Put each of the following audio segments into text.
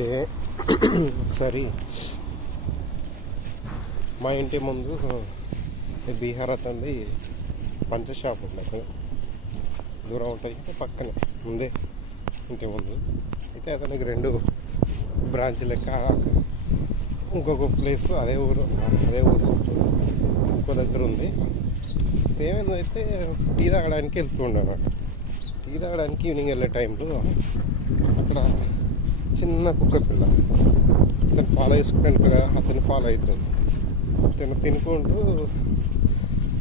అయితే ఒకసారి మా ఇంటి ముందు బీహార్ అతంది పంచ షాప్ ఉండదు దూరం ఉంటుంది ఇంకా పక్కనే ముందే ఇంటి ముందు. అయితే అతనికి రెండు బ్రాంచ్ లెక్క ఇంకొక ప్లేస్ అదే ఊరు అదే ఊరు ఇంకో దగ్గర ఉంది. అయితే ఏమైందైతే టీ తాగడానికి వెళ్తుండే అన్నమాట టీ తాగడానికి ఈవినింగ్ వెళ్ళే టైంలో అక్కడ చిన్న కుక్క పిల్ల. అతను ఫాలో చేసుకుంటాను అతను ఫాలో అవుతుంది అతను తినుకుంటూ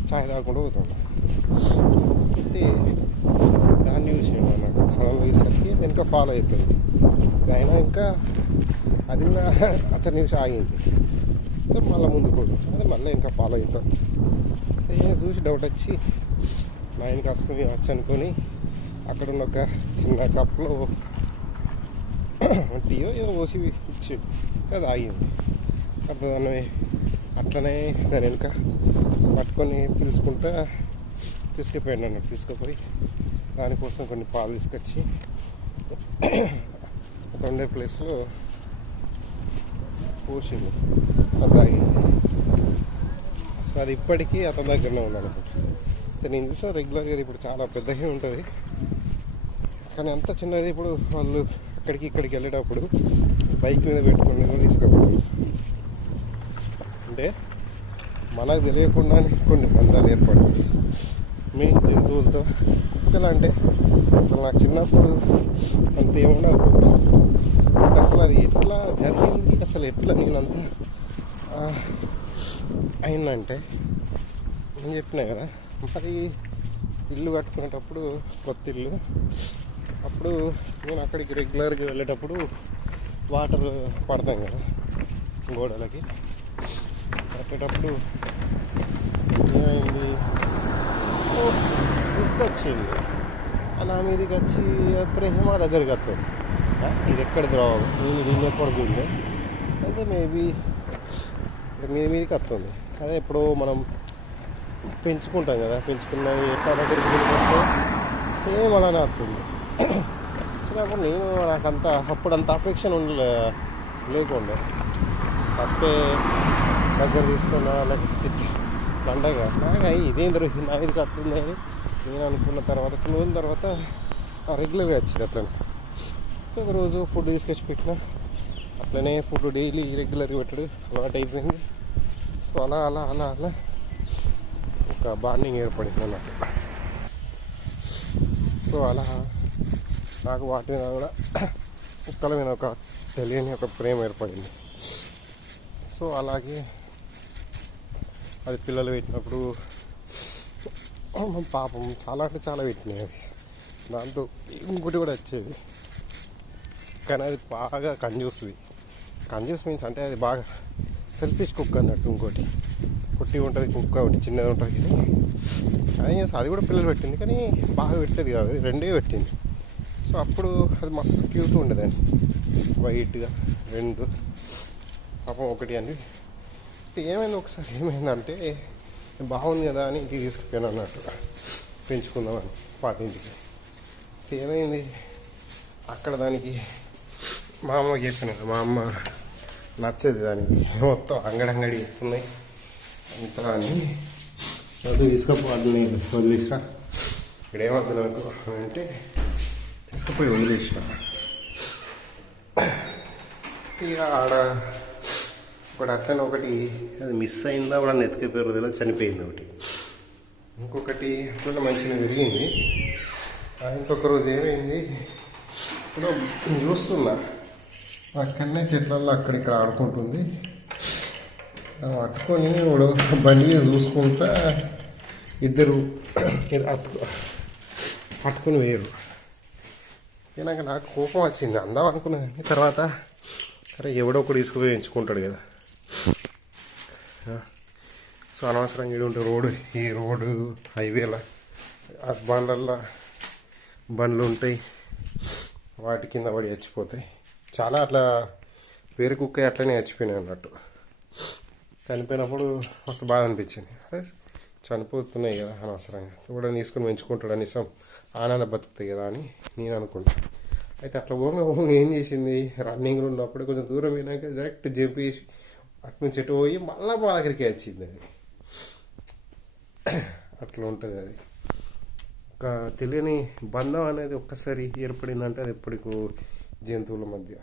చాయ్ తాగకుండా పోతాడు. అయితే దాన్ని చూసిండు అన్నట్టు సడన్ పోయేసరికి అది ఇంకా ఫాలో అవుతుంది. అయినా ఇంకా అది కూడా అతని నుంచి ఆగింది. మళ్ళీ ముందుకు అది మళ్ళీ ఇంకా ఫాలో అవుతాం చూసి డౌట్ వచ్చి నా వస్తుంది వచ్చి అనుకొని అక్కడ ఉన్న ఒక చిన్న కప్లో టీయో ఏదో పోసి ఇచ్చాడు అది ఆగింది. అర్థం దాన్ని అట్లనే దాని వెనుక పట్టుకొని పిలుచుకుంటా తీసుకుపోయాడు అన్నట్టు తీసుకుపోయి. దానికోసం కొన్ని పాలు తీసుకొచ్చి అతను ఉండే ప్లేస్లో పోసిండు. అది తాగింది సో అది ఇప్పటికీ అతని దగ్గరనే ఉన్నాను అనుకుంటా నేను చూసిన రెగ్యులర్గా ఇప్పుడు చాలా పెద్దగా ఉంటుంది. కానీ అంత చిన్నది ఇప్పుడు వాళ్ళు అక్కడికి ఇక్కడికి వెళ్ళేటప్పుడు బైక్ మీద పెట్టుకుని కూడా అంటే మనకు తెలియకుండానే కొన్ని బంధాలు ఏర్పడతాయి. మీ జంతువులతో ఎలా అంటే అసలు నాకు చిన్నప్పుడు అంత ఏముండవు. బట్ అసలు అది ఎట్లా జరిగింది అసలు ఎట్లా నేనంత అయిందంటే నేను చెప్పినా కదా మరి ఇల్లు కట్టుకునేటప్పుడు కొత్త ఇల్లు అప్పుడు నేను అక్కడికి రెగ్యులర్గా వెళ్ళేటప్పుడు వాటర్ పడతాం కదా గోడలకి. పట్టేటప్పుడు ఏమైంది? ఉక్కు వచ్చింది. నా మీదకి వచ్చి ప్రేమ దగ్గరికి వస్తుంది. ఇది ఎక్కడ ద్రోవ నేను దీన్ని ఎప్పుడు చూడలే. అంటే మేబీ మీద మీదకి వస్తుంది. అదే ఎప్పుడో మనం పెంచుకుంటాం కదా పెంచుకున్నది ఎట్లా దగ్గరికి వస్తే సేమ్ అలానే వస్తుంది. చిన్నప్పుడు నేను నాకంత అప్పుడు అంత అఫెక్షన్ ఉండలే లేకుండే. వస్తే దగ్గర తీసుకున్నా లేకపోతే దండగా నాకు ఇదేం దొరికింది నా మీదకి వస్తుంది అని నేను అనుకున్న తర్వాత కొన్ని రోజుల తర్వాత రెగ్యులర్గా వచ్చింది అట్లనే. సో ఒకరోజు ఫుడ్ తీసుకొచ్చి పెట్టిన. అట్లనే ఫుడ్ డైలీ రెగ్యులర్గా పెట్టడు అలవాటు అయిపోయింది. సో అలా అలా అలా అలా ఒక బాండింగ్ ఏర్పడింది అన్నట్టు సో అలా నాకు వాటి మీద కూడా కుక్కల మీద ఒక తెలియని ఒక ప్రేమ ఏర్పడింది. సో అలాగే అది పిల్లలు పెట్టినప్పుడు పాపం చాలా అంటే చాలా పెట్టినాయి అది దాంతో ఇంకోటి కూడా వచ్చేది. కానీ అది బాగా కంజూస్తుంది కంజూస్ మీన్స్ అంటే అది బాగా సెల్ఫిష్ కుక్ అన్నట్టు ఇంకోటి. కుట్టి ఉంటుంది కుక్క ఒకటి చిన్నది ఉంటుంది. కానీ అది అది కూడా పిల్లలు పెట్టింది. కానీ బాగా పెట్టేది కాదు. రెండే పెట్టింది. సో అప్పుడు అది మస్తు క్యూట్ ఉండేదండి. వైట్గా రెండు. పాపం ఒకటి అండి. అయితే ఏమైంది ఒకసారి? ఏమైందంటే బాగుంది కదా అని ఇంటికి తీసుకుపోయాను అన్నట్టు. పెంచుకుందామని పాతింటికి ఇంటికి. ఏమైంది? అక్కడ దానికి మా అమ్మ చెప్పాను కదా, మా అమ్మ నచ్చేది దానికి. మొత్తం అంగడంగడి ఎత్తున్నాయి అంతా అని. అది తీసుకోపోవాలి నేను ఇక్కడ ఏమవుతుంది అనుకో అంటే తీసుకుపోయి వదిలేసిన ఇక ఆడ ఒకటి అట్లనే ఒకటి అది మిస్ అయిందా కూడా ఎత్తుకపోయారు తెలియదు చనిపోయింది ఒకటి ఇంకొకటి అట్లనే మంచిగా విరిగింది ఆ ఇంకొక రోజు ఏమైంది ఇప్పుడు నేను చూస్తున్నా అక్కడనే చెట్లలో అక్కడిక్కడ ఆడుకుంటుంది పట్టుకొని వాడు బండి చూసుకుంటా ఇద్దరు పట్టుకుని వేయరు నాకు నాకు కోపం వచ్చింది. అందాం అనుకున్నాను తర్వాత అరే ఎవడో ఒకటి తీసుకుపోయి ఎంచుకుంటాడు కదా. సో అనవసరంగా ఈడు ఉంటే రోడ్డు ఈ రోడ్డు హైవేల ఆ బండ్లల్లో బండ్లు ఉంటాయి. వాటి కింద పడి చచ్చిపోతాయి. చాలా అట్లా వేరే కుక్క అట్లనే చచ్చిపోయినాయి అన్నట్టు. చనిపోయినప్పుడు మస్తు బాధ అనిపించింది. అరే చనిపోతున్నాయి కదా అనవసరంగా. కూడా తీసుకుని పెంచుకుంటాడు? అనిసం ఆనంద బతుకుతాయి కదా అని నేను అనుకుంటాను అయితే అట్లా పోగా పోగా ఏం చేసింది? రన్నింగ్లో ఉన్నప్పుడు కొంచెం దూరం పోయినాక డైరెక్ట్ జంప్ చేసి అటు నుంచి ఎటు పోయి మళ్ళీ మా దగ్గరికి వచ్చింది అది. అట్లా ఉంటుంది అది. ఒక తెలియని బంధం అనేది ఒక్కసారి ఏర్పడిందంటే అది ఎప్పటికో జంతువుల మధ్య.